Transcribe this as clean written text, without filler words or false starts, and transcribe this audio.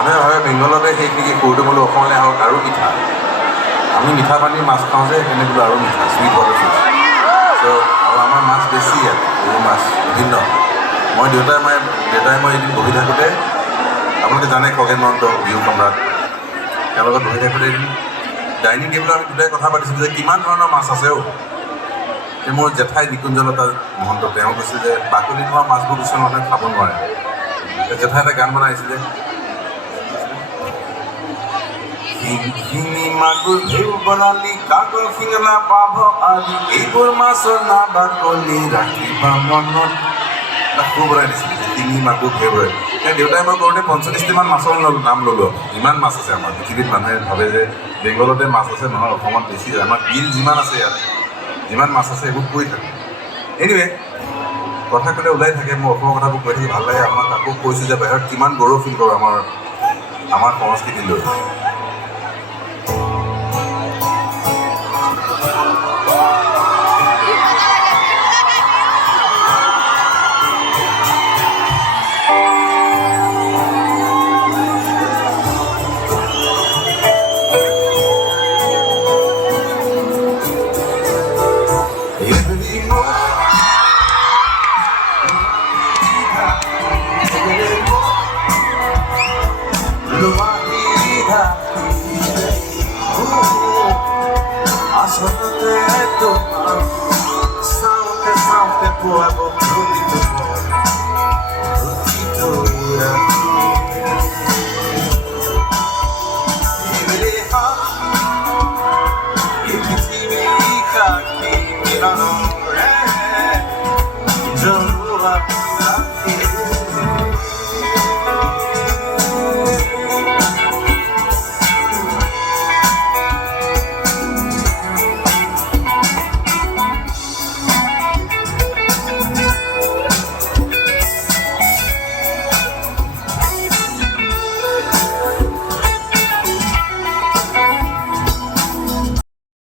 মানুহে ভাবে বেংগলতে সেইখিনি কৰোঁতে বোলো অসমলৈ আহক আৰু মিঠা। আমি মিঠা পানীৰ মাছ খাওঁ যে সেইকাৰণে বোলো আৰু মিঠা, চুইট ৱাটাৰ ফিছ। চ' আৰু আমাৰ মাছ বেছি ইয়াত, সৰু মাছ বিভিন্ন। দেউতাই মই এদিন বহি থাকোঁতে, আপোনালোকে জানে খগেন মহন্ত বিহু সম্ৰাট, তেওঁৰ লগত বহি থাকোঁতে এদিন ডাইনিং টেবুলত আমি দুটাই কথা পাতিছিলোঁ যে কিমান ধৰণৰ মাছ আছে মোৰ জেঠাই নিকুঞ্জলতা মহন্ত তেওঁ কৈছিল যে বাকলি নোহোৱা মাছবোৰ কিছুমান মানুহে খাব নোৱাৰে। জেঠাই এটা গান বনাইছিলে, শিঙি মাগুৰ ঢেউ বৰালি কাগৰ শিঙলা পাভ আদি এইবোৰ মাছৰ না বাকলি ৰাখিবা মনত। খুব বনাই দিছিলে শিঙি মাগুৰ ঢেউ বৰালি। দেউতাই মই কৰোঁতে 45টামান মাছৰ নাম ল'লোঁ। ইমান মাছ আছে আমাৰ পৃথিৱীত। মানুহে ভাবে যে বেংগলতে মাছ আছে, নহয় অসমত বেছি। আমাৰ বিল যিমান আছে ইয়াত, যিমান মাছ আছে এইবোৰ কৈ থাকে। এনিৱে কথা ক'লে ওলাই থাকে, মোৰ অসমৰ কথাবোৰ কৈ থাকি ভাল লাগে। আপোনাক আকৌ কৈছোঁ যে বাহিৰত কিমান গৌৰৱ ফিল কৰোঁ আমাৰ সংস্কৃতি লৈ। No